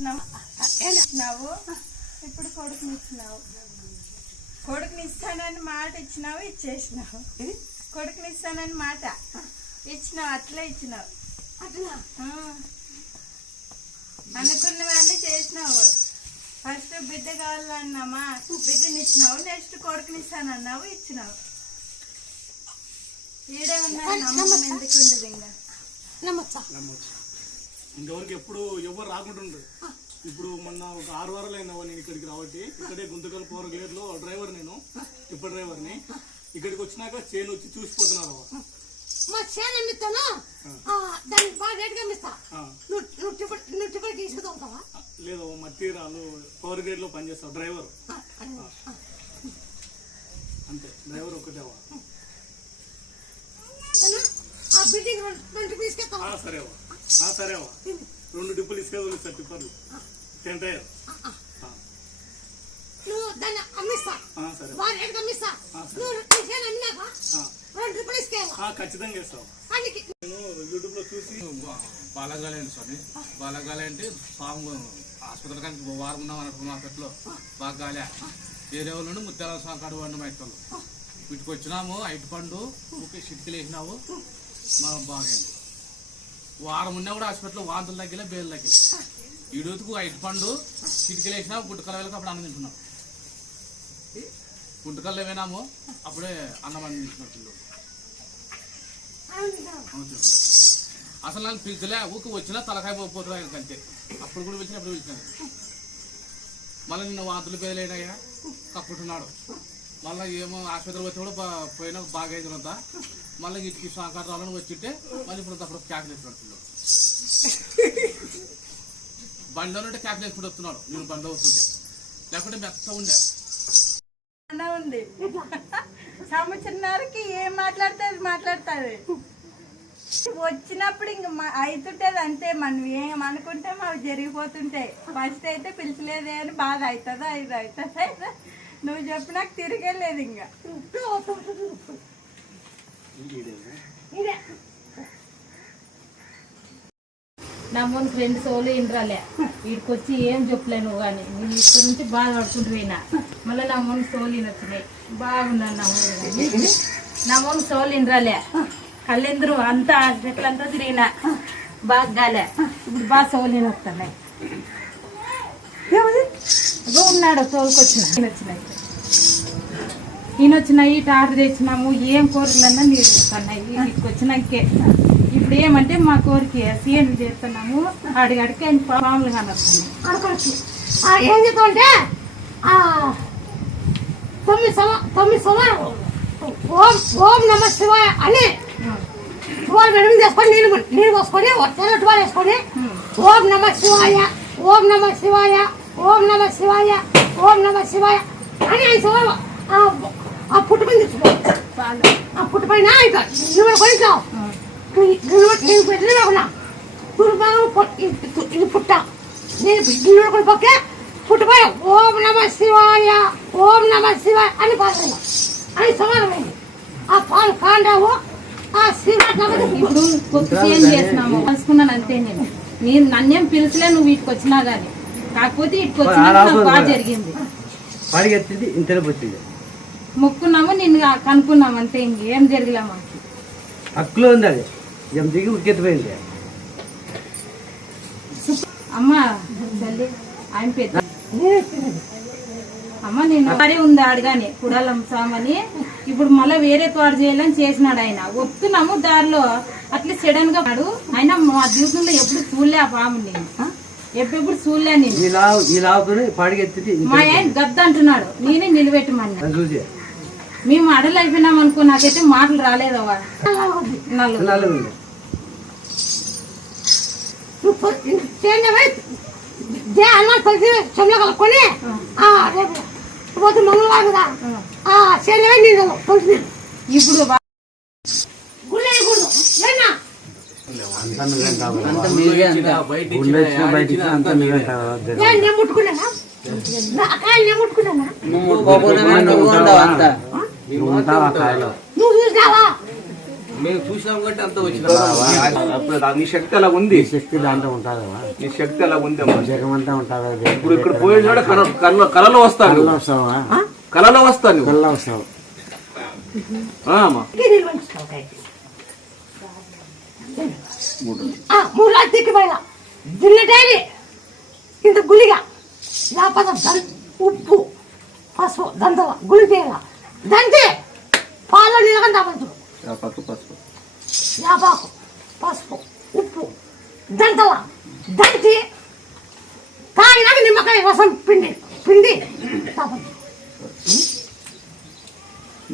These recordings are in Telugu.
ఇచ్చినావు ఇప్పుడు కొడుకుని ఇచ్చినావు కొడుకుని ఇస్తానని మాట ఇచ్చినావు ఇచ్చేసినావు. కొడుకుని ఇస్తానని మాట ఇచ్చినావు అట్లే ఇచ్చినావు. ఆ. అనుకున్నవన్నీ చేసినావు. ఫస్ట్ బిడ్డ కావాలన్నామా? బిడ్డని ఇచ్చినావు నెక్స్ట్ కొడుకుని ఇస్తానన్నావు ఇచ్చినావు. ఈడే ఉన్నా నమ్మకం ఎందుకు ఉండదు ఇంకా నమ్మచ్చా. ఇంతవరకు ఎప్పుడు ఎవరు రాకుంటుండ్రు. ఇప్పుడు మొన్న ఒక ఆరు వారాలు అయినా నేను ఇక్కడికి రావట్టి ఇక్కడే గుంతకల్ పవర్ గ్లేడ్లో డ్రైవర్ నేను టిప్పర్ డ్రైవర్ని. ఇక్కడికి వచ్చినాక చేను వచ్చి చూసిపోతున్నారు. మా చేను అమ్మిస్తాను దానికి బాగా రేటుగా అమ్మిస్తా ఆ, నువ్వు టికెట్ నువ్వు టికెట్ తీసుకుంటావా లేదు అవ్వ, మట్టిరాలు పవర్ గ్రేడ్లో పనిచేస్తావు డ్రైవర్. అంతే డ్రైవర్ ఒకటే అవ్వ. ఆ బిల్డింగ్ రెండు తీసుకెళ్తావా ఆ సరే. రెండు డిప్పులు ఇసుకేది సార్ టిప్పర్లు. Ten tyre. ఆ, నువ్వు దాన్ని అమ్మిస్తా. బాగా. నువ్వు అమ్మినాక రెండు ఖచ్చితంగా ఇస్తావు. నేను యూట్యూబ్లో చూసి బాలగాలి అండి స్వామి. బాలగాలి అంటే స్వామి హాస్పిటల్ కానీ వారం ఉన్నాం హాస్పిటల్లో. బాగా గాలే. వేరే వాళ్ళు నుండి ముత్యాల స్వామి కాడు వండి మా వీటికి వచ్చినాము ఐటి పండు ముప్పై చిటికలు వేసినావు. మా బాగైంది వారం ఉన్నా కూడా హాస్పిటల్లో వాంతులు తగ్గిలే బేలు తగ్గిలే ఇడుతుకు ఐదు పండు చిటికలు వేసినావు గుట్టుకల వెళ్ళక అప్పుడు అన్నం తింటున్నాం. గుంటకల్లో వినాము అప్పుడే అన్నం అన్నం అసలు నన్ను పిలిచలే ఊరికి వచ్చినా తలకాయ పోతుంది ఆయనకి అంతే. అప్పుడు కూడా పిలిచినప్పుడు పిలిచినాడు మళ్ళీ నిన్న వాంతులు పేదలేనాయా కప్పుతున్నాడు మళ్ళీ ఏమో ఆసుపత్రి వచ్చి కూడా పోయినా బాగా అయిందంతా మళ్ళీ ఇటు సాకారాలను వచ్చింటే మళ్ళీ ఇప్పుడు అప్పుడు క్యాకులు వేసుకుంటున్నాడు బండి ఉంటే క్యాకులు వేసుకుంటూ వస్తున్నాడు నేను బండి అవుతుంటే. లేకుంటే మెత్త ఉండే. అన్న ఉంది. సంవత్సరానికి ఏం మాట్లాడితే అది మాట్లాడుతుంది వచ్చినప్పుడు ఇంక అవుతుంటది అంతే. మనం ఏం అనుకుంటే మాకు జరిగిపోతుంటాయి. ఫస్ట్ అయితే పిలిచలేదే అని బాధ అవుతుందా? ఇది అవుతుంది? నువ్వు చెప్పినాక తిరిగేలేదు ఇంకా. ఇదే. నమ్మని ఫ్రెండ్స్ వాళ్ళు ఇండ్రాలే. వీడికి వచ్చి ఏం చెప్పలే నువ్వు కానీ. నేను ఇక్కడ నుంచి బాగా పడుకుంటూ పోయినా. మళ్ళీ నమ్మని సోలు వచ్చినాయి బాగున్నాను నమ్మని నమ్మని సోలు ఇండ్రాలే. కళ్ళెందరూ అంతా చెట్లంతా తిరిగినా. బాగా గాలే. ఇప్పుడు బాగా సోలు వస్తున్నాయి. అదో ఉన్నాడు తోలుకొచ్చిన ఈయన వచ్చినాయి ఈయన వచ్చినాయి టాటర్ తెచ్చినాము ఏం కోరికలన్నా నీరు వస్తున్నాయి వీటికి వచ్చినాకే ఇప్పుడు ఏమంటే మా కోరిక సీఎం చేస్తున్నాము అడిగడికి ఆయన పాములు ఏం ఆ, తొమ్మిది సమ తొమ్మిది సోమవారం ఓం ఓం నమ శివాయ అని వాళ్ళు గడువు చేసుకొని నీళ్ళు నీళ్ళు పోసుకొని తెల్లటి వాళ్ళు వేసుకొని ఓం నమ శివాయ ఓం నమ శివాయ ఓం నమ శివాయ ఓం నమ శివాయ. అని సోమవారం ఆ- ఆ పుట్టు పైన తెచ్చుకో ఆ పుట్టు పైన ఇంకా నిలబడి కొనిస్తావు? నేను పెట్టినా ఇది పుట్ట. నేను నిలబడి కొని పక్కే పుట్టుపోయి ఓం నమ శివాయ ఓం నమ శివాయ అని పాల్గొన్నా అని సమానమైంది. ఆ పాలు కాండావు ఆ సీఎం చేసినాము కలుసుకున్నాను అంతే నేను. నేను నన్నేం పిలిచలే నువ్వు వీటికి వచ్చినా గానీ కాకపోతే ఇటుకు వచ్చినా నాకు బాగా జరిగింది. పరిగెత్తింది ఇంతలో వచ్చింది మొక్కున్నాము నిన్ను కనుక్కున్నాము అంతే ఇంకేం జరిగిలే మాకు. హక్కులో ఉంది అది. జం దిగి ఉక్కెత్తిపోయింది. అమ్మ తల్లి ఆయన పెద్ద అమ్మ నేను మరీ ఉంది అడగాని కుడాలం సామని. ఇప్పుడు మళ్ళీ వేరే తోట చేయాలని చేసినాడు ఆయన. వస్తున్నాము దారిలో. అట్లా సడన్గా ఆయన మా జీవితంలో ఎప్పుడు చూడలే ఆ పాము నేను. ఎప్పుడు చూడలే నేను. ఈ లావు ఈ లావుతోనే మా ఆయన గద్ద అంటున్నాడు నేనే నిలబెట్టమన్నా. చూసి. మేము అడలు అయిపోయినాం అనుకో నాకైతే మాటలు రాలేదవ్వ. నలుగురు నల్లగా ఉంది. హనుమాన్ కలిసి చెమ్లో కలుపుకొని ఆ. రేపు పోతే మంగళవారం కదా ఆ. చేనవే నీళ్ళు కలిసి ఇప్పుడు వా- గుళ్ళు వేయకూడదు లేనా అంతా నువ్వేం కావాలి గుండె వచ్చినా బయటికి అంతా నువ్వేం కావాలి నేను నేను ముట్టుకున్నానా నా కాయలు నేను ముట్టుకున్నానా నువ్వు ఉంటావా కాయలో నువ్వు చూసినావా మేము చూసినాం కంటే అంత? వచ్చిన. అప్పుడు నీ శక్తి అలా ఉంది. శక్తి దాంట్లో ఉంటుందా? నీ శక్తి అలా ఉంది జగమంతా ఉంటుందా? ఇప్పుడు ఇక్కడ పోయిన కల- కలలో వస్తాను కలలో వస్తాను కళ్ళ వస్తావు? మూడు రాత్రి తిక్కిపోయిన దిన్నటేది ఇంత గులిగా లేకపోతే ఉప్పు పసుపు దంతల గులిపేయాల దంతే. పాలు నీళ్ళగా దాపచ్చు పసుపు పసుపు. యాపాకు పసుపు ఉప్పు దంతల. దంచి తాగినాక నిమ్మకాయ రసం పిండి. పిండి. తాపచ్చు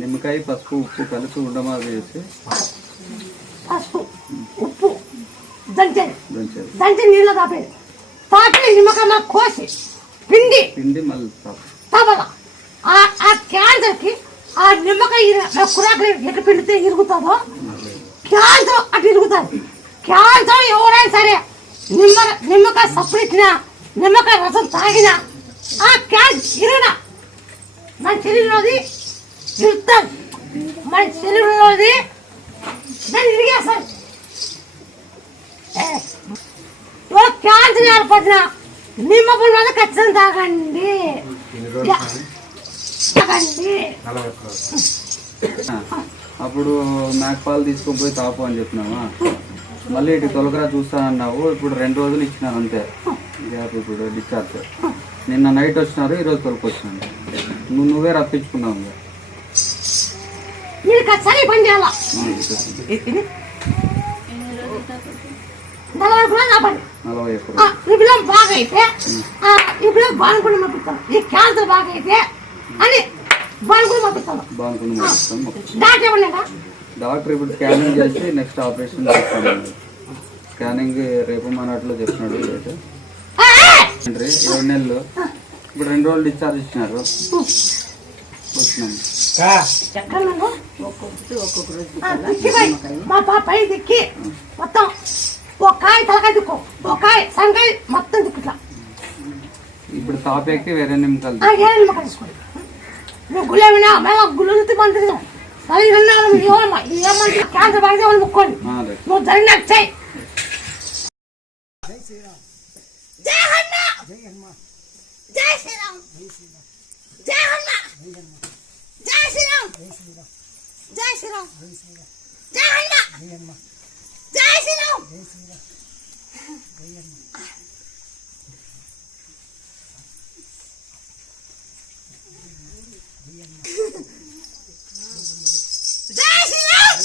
నిమ్మకాయ పసుపు ఉప్పు కలిపి ఉండమా వేసి పసుపు ఉప్పు దంచేది దంచి నీళ్ళు తాపేది తాపి నిమ్మకాయ మీద కోసి పిండి. పిండి మళ్ళీ తబల. ఆ క్యాన్సర్కి ఆ నిమ్మకాయ కురాకులు ఎట్లా పిండితే ఇరుగుతుందో క్యాన్సర్ అటు ఇరుగుతుంది. క్యాన్సర్ ఎవరైనా సరే నిమ్మ నిమ్మకాయ సప్పుడిచ్చినా నిమ్మకాయ రసం తాగినా ఆ క్యాన్సర్ ఇరిగిన? మన శరీరంలోది ఇరుతుంది మన శరీరంలోది దాన్ని ఇరిగేస్తుంది ఏ, ఇవాళ క్యాన్సర్ ఏర్పడిన నిమ్మ పుల్ల ఖచ్చితంగా తాగండి. అప్పుడు మేకపాలు తీసుకొని పోయి తాపు అని చెప్పినావా? మళ్ళీ ఇటు తొలకరా చూస్తానన్నావు. ఇప్పుడు రెండు రోజులు ఇచ్చినాను అంతే. గ్యాప్ ఇప్పుడు డిశ్చార్జ్. నిన్న నైట్ వచ్చినారు ఈరోజు తొలకొచ్చినాను. నువ్వు నువ్వే రప్పించుకున్నావు. మీరు ఖచ్చితంగా పని చేయాలా. నలభై కూడా నా పని బాగా అయితే పిల్లలు బాగుండి పంపిస్తాను ఈ క్యాన్సర్ బాగా అయితే అని బాగుండి పంపిస్తాను డాక్టర్ ఇవ్వలేదా డాక్టర్ ఇప్పుడు స్కానింగ్ చేసి నెక్స్ట్ ఆపరేషన్ చేస్తాను. స్కానింగ్ రేపు మనట్లో చెప్పినాడు ఏడు నెలలు. ఇప్పుడు రెండు రోజులు డిశ్చార్జ్ ఇచ్చినారు. చెక్కలను ఒక్కొక్కటి ఒక్కొక్క రోజు దిక్కి మా పాప దిక్కి మొత్తం ఒక్కాయ తలకాయ దిక్కు ఒక్కాయ సంకాయ మొత్తం దిక్కుట్లా ఇప్పుడు తాపేకి వేరే నిమ్మకాయలు వేరే నిమ్మకాయ తీసుకోండి నువ్వు గులేమినా మళ్ళీ గుళ్ళు మంత్రి తల్లి రెండు ఏమంటే క్యాన్సర్ పడితే వాళ్ళు ముక్కోండి నువ్వు జరిగిన చేయి జై శ్రీరామ్ జై హనుమ జై హనుమ జై శ్రీరామ్ జై శ్రీరామ్ హనుమ జై శ్రీరామ్ జై శ్రీరామ్ జై హనుమ జై శ్రీరామ్ జై శ్రీరామ్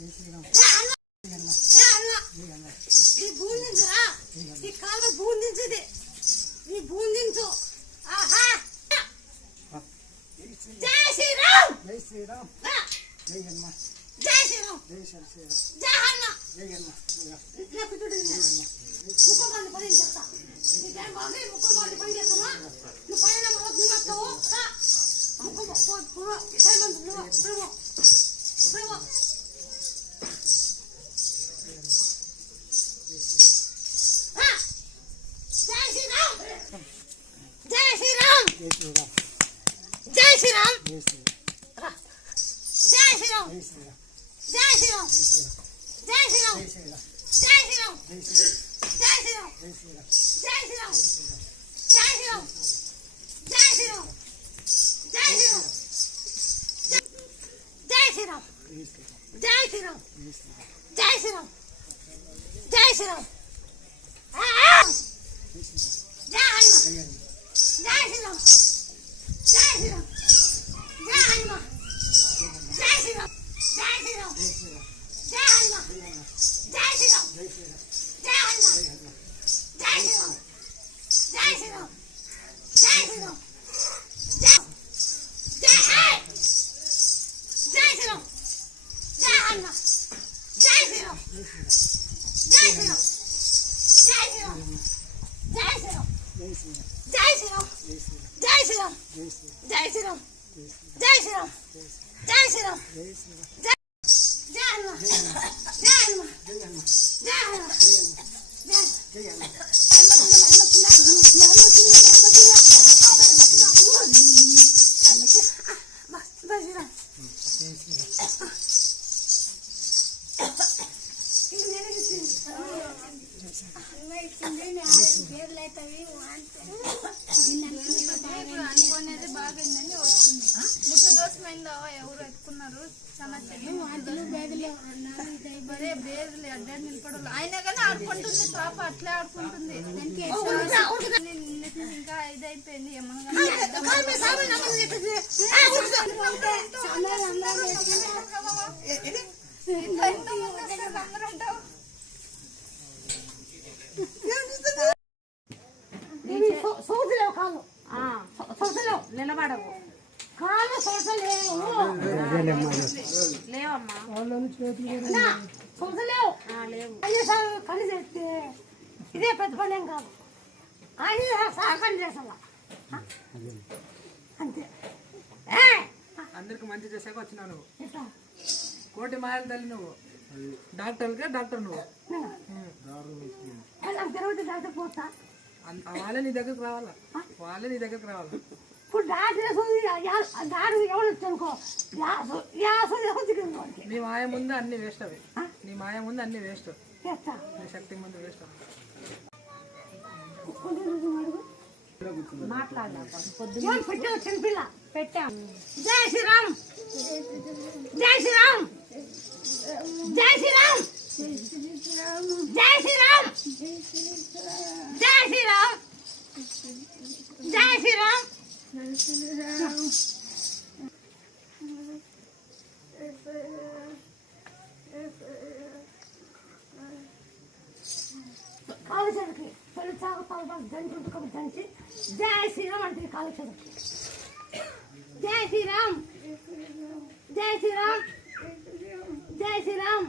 ఈ బూందించురా ఈ కాలు బూందించుది ఈ బూందించు ఆహా జై శ్రీరామ్. జై శ్రీరామ్ జై హనుమ జై శ్రీరామ్ జై హనుమ నా పితుడు ముక్కలు పని చేస్తా నీకేం బాగా ముక్కలు పని చేస్తున్నా నువ్వు పైన మొదలు తినస్తావు ముక్కలు ప్రేమ ప్రేమ శ్రీరామ్ జై శ్రీరామ్ జై శ్రీరామ్ జై శ్రీరామ్ ఆ, ఆ. జై హనుమాన్ జై శ్రీరామ్ జై శ్రీరామ్ జై హనుమాన్ జై శ్రీరామ్ జై శ్రీరామ్ జై హనుమాన్ జై శ్రీరామ్ જય હનુમાન అనుకునేది బాగుందని వస్తుంది ముట్టు దోషమైందో ఎవరు ఎత్తుకున్నారు బరే బేదలు అడ్డా నిలబడాలి అయినా కానీ ఆడుకుంటుంది పాప అట్లే ఆడుకుంటుంది ఇంకా ఇదైపోయింది ఏమన్నా ఇవి సో- సోదలేవు కాళ్ళు. సో- సోదలేవు. నిలబడవు. కాళ్ళు సోదలేవు. లేవమ్మా. లేవు. కళ్ళు చేస్తే ఇదే పెద్ద పని ఏం కాదు. ఆయన సహకారం చేసావా అంతే. ఏ! అందరికి మంచి చేసాక వచ్చినావు నువ్వు. కోటి మాయల తల్లి నువ్వు. డాక్టర్కే డాక్టర్ నువ్వు. నాకు తిరుగుతుంది డాక్టర్ పోతా? వాళ్ళే నీ దగ్గరకు రావాలా? వాళ్ళే నీ దగ్గరకు రావాలా? ఇప్పుడు డాక్టర్ వేసుకుంది డాక్టర్ ఎవరు వచ్చానుకో నీ మాయ ముందు అన్ని వేస్ట్ అవి. నీ మాయ ముందు అన్ని వేస్ట్. నీ శక్తి ముందు వేస్ట్. ఏం పెట్టావు చిన్నపిల్ల? పెట్టాం. జై శ్రీరామ్! జై శ్రీరామ్! జై శ్రీరామ్! జై శ్రీరామ్! జై శ్రీరామ్! జై శ్రీరామ్! కాలు చెడుకి తొలి చాకు తలపాకు దంచుకుంటూ దంచి జై శ్రీరామ్ అంటే కాలు చెడుకి జై శ్రీరామ్! జై శ్రీరామ్! జై శ్రీరామ్!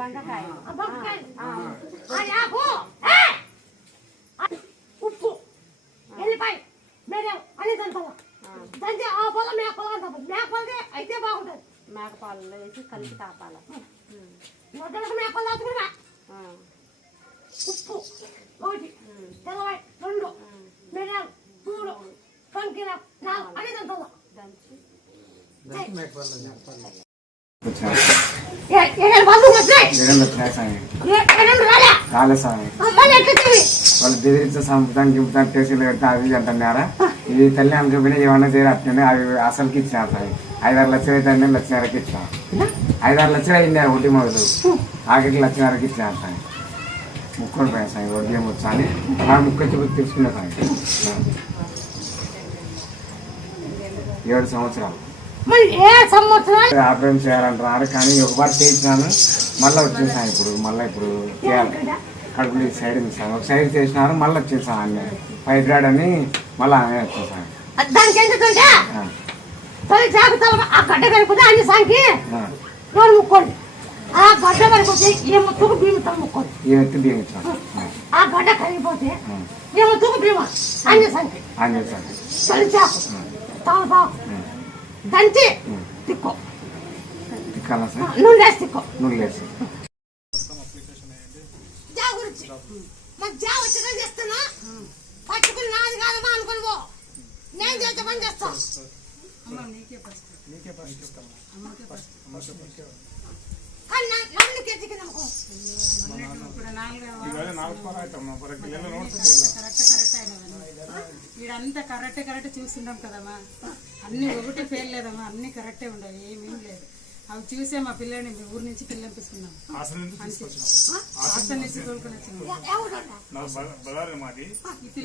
బంగకాయ ఉప్పు. ఎల్లిపాయ. మేడం అనేది అంటావా దంచి ఆ పొల మేకపాలు అంటాం మేకపాలదే అయితే బాగుంటుంది. మేకపాలలో వేసి కలిపి తాపాలి. మొదటి మేకపాలు దాచుకున్నా ఉప్పు ఒకటి తెల్లవాయి రెండు మిరియాలు మూడు కంకిర నాలుగు అనేది అంటావా దంచి. మేకపాలు రాలే స్వామి వాళ్ళు బెదిరించి చంపుతాను గిప్పుతాను కేసులు పెడతా అవి అంటున్నారా? ఇది తల్లి అని చూపిన ఏమన్నా చేయరు అట్లనే అవి అసలుకి ఇచ్చినా స్వామి ఐదారు లక్షలు అయితే అన్ని లక్షన్నరకి ఇచ్చిన. ఐదారు లక్షలు అయింది ఒకటి మొదలు. ఆఖరికి లక్షన్నరకి ఇచ్చిన స్వామి ముక్కుని పోయాను స్వామి వడ్డీ ఏమి వచ్చా అని ఆ ముక్కు తీసుకున్నా స్వామి ఏడు సంవత్సరాలు. ఏ సంవత్సరాలు? ఆపరేషన్ చేయాలంటున్నారు కానీ ఒక బార్ చేయించినాను మళ్ళీ వచ్చేసాను ఇప్పుడు మళ్ళీ ఇప్పుడు చేయాలి. కడుపులో సైడ్ సార్. ఒక సైడ్ చేసినారు మళ్ళీ వచ్చేసాను అన్నీ. ఫైబ్రాయిడ్ అని మళ్ళీ అనే వచ్చేసాను. దానికి ఎందుకంటే తొలి ఆ గడ్డ కనుకుంటే అన్ని సంఖ్య నోరు ముక్కోండి. ఆ గడ్డ కనుకుంటే ఏ ముత్తుకు భీమతో ముక్కోండి. ఆ. గడ్డ కరిగిపోతే ఏ ముత్తుకు భీమ. అన్ని సంఖ్య తొలి చాకు. తమలపాకు దంచి తిక్కో తిక్కాలా సార్ నూనె తిక్కో లేదు జా గురించి మాకు జా వచ్చినా చేస్తున్నా పట్టుకుని నాది కాదమ్మా అనుకుని పో నేను చేసే పని నన్ను నమ్మకం కరెక్ట్ కరెక్ట్ వీడంతా కరెక్ట్ కరెక్ట్ చూస్తున్నాం కదమ్మా అన్ని ఒకటి ఫెయిల్ లేదమ్మా అన్ని కరెక్టే ఉండవు ఏమేం లేదు. అవి చూసే మా పిల్లని మీ ఊరు నుంచి పిల్లంపిస్తున్నాం హాస్టల్ నుంచి తోలుకొని వచ్చినాం. ఈ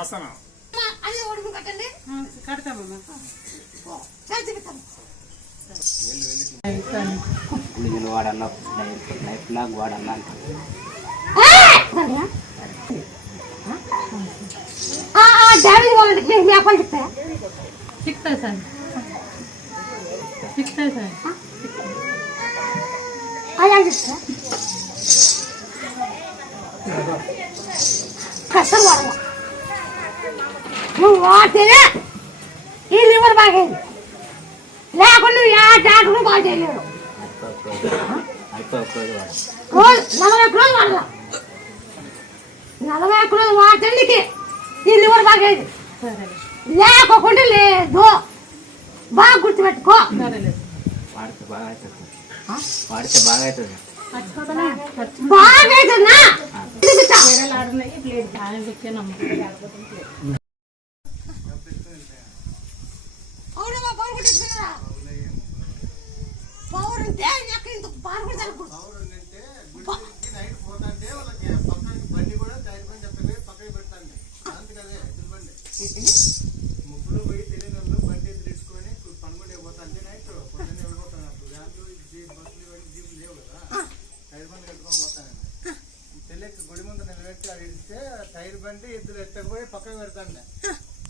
ఆసన అది ఒడుగు కట్టండి. కడతామమ్మా చేతికి తమ్ము నేను వాడన్నా లైఫ్ లాగ్ వాడన్నా డ్యామేజ్ వాళ్ళకి మీకు మేపాలు చెప్తాయా సిక్తా సార్ సిక్తా సార్ అలా చెప్తా కష్టం వాడవ నువ్వు వాడితేనే ఈ లివర్ బాగైంది లేకుండా నువ్వు ఏ డాక్టర్ బాగా చేయలేడు అయితే ఒక్కరోజు వాడు రోజు నలభై ఒక్క రోజు వాడలా నలభై ఒక్క రోజు వాడితే నీకు ఈ లివర్ బాగైంది లేకోకుండా లేదు. బాగా గుర్తుపెట్టుకో. వాడితే బాగా అవుతుంది. వాడితే బాగా అవునమ్మా ఇంత పవర్ కూడా తగ్గకూడదు నైట్ పోతాంటే వాళ్ళకి పక్కన బండి కూడా టైర్ పని చెప్తాను పక్కన పెడతాండి అందుకదే ఎదురు బండి ముగ్గురు పోయి తెలియని వాళ్ళు బండి ఎదురేసుకొని పనుకుంటే పోతాంటే నైట్ పొద్దున్నే వెళ్ళిపోతాను అప్పుడు వ్యాన్లు జీప్ బస్సులు ఇవన్నీ జీపులు లేవు కదా టైర్ బండి కట్టుకొని పోతానండి తెలియక గుడి ముందు నిలబెట్టి అది ఇస్తే టైర్ బండి ఇద్దరు ఎత్తకపోయి పక్కన పెడతాండి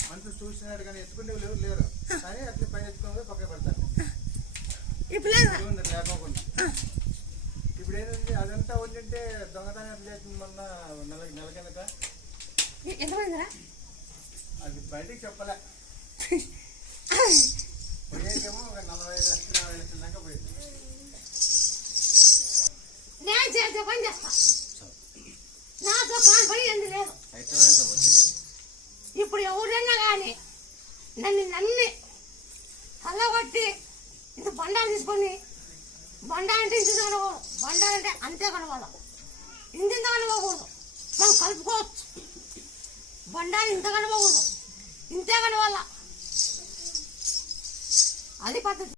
మనుషులు చూసినాడు కానీ ఎత్తుకుంటే వాళ్ళు ఎవరు లేరు కానీ అట్లా పైన ఎత్తుకొని పోయి పక్కన పెడతాండి ఇప్పుడు లేదు గుడి ముందర లేకోకుండా ఇప్పుడు ఏంటంటే అదంతా ఉండింటే దొంగతనం ఎట్లా చేస్తుంది మొన్న నెల నెల కిందట ఎంతమందిరా అది బయటికి చెప్పలే. పోయేకేమో ఒక నలభై ఐదు లక్షలు యాభై లక్షల దాకా పోయింది. నేను చేసే పని చేస్తా. నాతో కాని ఎందు లేదు? ఇప్పుడు ఎవరన్నా కానీ నన్ను నమ్మి కళ్ళగొట్టి ఇంత బండాలు తీసుకొని బండ అంటే ఇంత కనకూడదు బండ అంటే అంతే కనవాలి ఇంత ఇంత కనకూడదు మనం కలుపుకోవచ్చు. బండాలు ఇంత కనకూడదు ఇంతేగాని వాళ్ళ అది పద్ధతి.